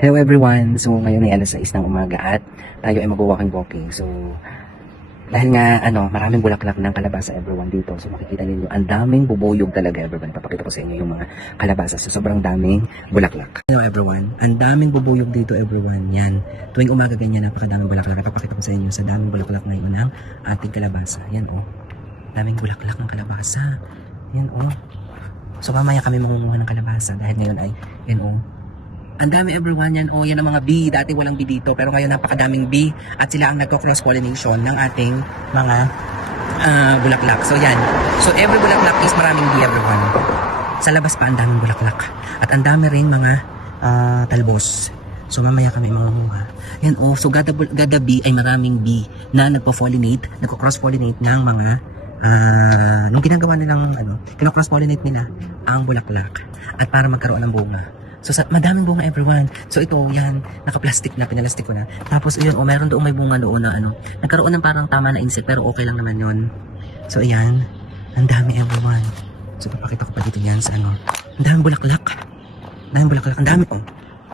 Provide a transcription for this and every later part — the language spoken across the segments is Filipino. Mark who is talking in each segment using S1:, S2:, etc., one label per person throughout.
S1: Hello everyone! So ngayon ay alas 6 ng umaga at tayo ay mag-walking walking. So dahil nga ano, maraming bulaklak ng kalabasa everyone dito. So makikita ninyo, ang daming bubuyog talaga everyone. Papakita ko sa inyo yung mga kalabasa. So sobrang daming bulaklak. Hello everyone, ang daming bubuyog dito everyone. Yan, tuwing umaga ganyan, napakadaming bulaklak. Papakita ko sa inyo sa daming bulaklak ngayon ng ating kalabasa. Yan oh, daming bulaklak ng kalabasa. Yan oh. So mamaya kami mangunguha ng kalabasa dahil ngayon ay, yan oh, ang dami everyone yan. Oh, yan ang mga bee. Dati walang bee dito. Pero ngayon napakadaming bee. At sila ang nagko-cross pollination ng ating mga ah, bulaklak. So yan. So every bulaklak is maraming bee everyone. Sa labas pa ang daming bulaklak. At ang dami rin mga ah, talbos. So mamaya kami mangunguha. Yan oh. So gada, gada bee ay maraming bee na nagpo-pollinate, nagko-cross pollinate ng mga ah nung ginagawa nilang ano, kino-cross pollinate nila ang bulaklak at para magkaroon ng bunga. So, sa, madaming bunga everyone. So, ito, yan, naka-plastic na, pinalastik ko na. Tapos, yun, o, meron doon may bunga doon na, ano, nagkaroon ng parang tama na insect, pero okay lang naman yun. So, ayan, ang dami everyone. So, papakita ko pa dito yan sa, ano, ang daming bulaklak. Ang daming bulaklak, ang dami, oh.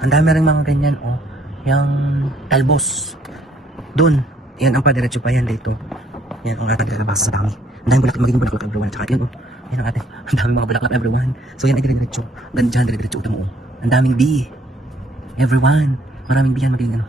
S1: Ang dami rin mga ganyan, oh. Yung talbos. Doon, yan, ang padiretso pa yan dito. Yan, ang ating kalabasa sa dami. Ang daming bulaklak, magiging bulaklak everyone. Tsaka, yan, oh. Yan ang ating, ang daming mga bulaklak everyone. So, yan ay dire-diretso. Ganyan, dire-diretso, utang mo, oh. Ang daming bee. Everyone. Maraming bee yan magiging ano.